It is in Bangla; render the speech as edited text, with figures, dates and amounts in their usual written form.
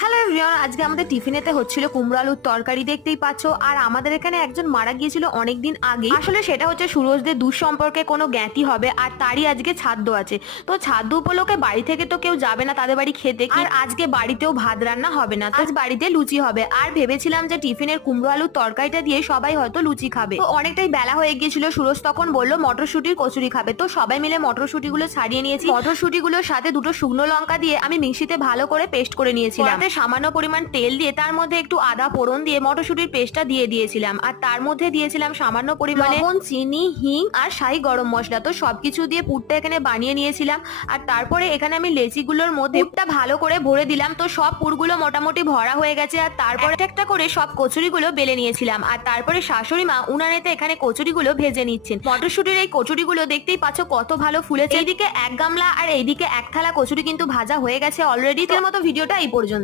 হ্যালো এভরিওয়ান, আজকে আমাদের টিফিনেতে হচ্ছিল কুমড়ো আলুর তরকারি, দেখতেই পাচ্ছ। আর আমাদের এখানে একজন মারা গিয়েছিল অনেকদিন আগে। আসলে সেটা হচ্ছে সুরজদের দূর সম্পর্কে কোনো জ্ঞাতি হবে, আর তারই আজকে ছাদ্য আছে। তো ছাদ্য উপলক্ষে বাড়ি থেকে তো কেউ যাবে না তাদের বাড়ি খেতে, আর আজকে বাড়িতেও ভাত রান্না হবে না, আজ বাড়িতে লুচি হবে। আর ভেবেছিলাম যে টিফিনের কুমড়ো আলুর তরকারিটা দিয়ে সবাই হয়তো লুচি খাবে। তো অনেকটাই বেলা হয়ে গিয়েছিল, সুরজ তখন বললো মটরশুটির কচুরি খাবে। তো সবাই মিলে মটরশুটিগুলো ছাড়িয়ে নিয়েছি। মটরশুটিগুলোর সাথে দুটো শুকনো লঙ্কা দিয়ে আমি মিক্সিতে ভালো করে পেস্ট করে নিয়েছিলাম। সামান্য পরিমাণ তেল দিয়ে তার মধ্যে একটু আদা ফোড়ন দিয়ে মটরশুটির পেস্টটা দিয়ে দিয়েছিলাম, আর তার মধ্যে দিয়েছিলাম সামান্য পরিমাণে লবণ, চিনি, হিং আর শাহি গরম মশলা। তো সবকিছু দিয়ে পুরটা এখানে বানিয়ে নিয়েছিলাম। আর তারপরে এখানে আমি লেচিগুলোর মধ্যে পুরটা ভালো করে ভরে দিলাম। তো সব পুরগুলো মোটামুটি ভরা হয়ে গেছে, আর তারপরে একটা করে সব কচুরিগুলো বেলে নিয়েছিলাম। আর তারপরে শাশুড়ি মা উনানেতে এখানে কচুরিগুলো ভেজে নিচ্ছেন। মটরশুটির এই কচুরিগুলো দেখতেই পাচ্ছ কত ভালো ফুলেছে। এইদিকে এক গামলা আর এইদিকে এক থালা কচুরি কিন্তু ভাজা হয়ে গেছে অলরেডি। এর মতো ভিডিওটা এই পর্যন্ত।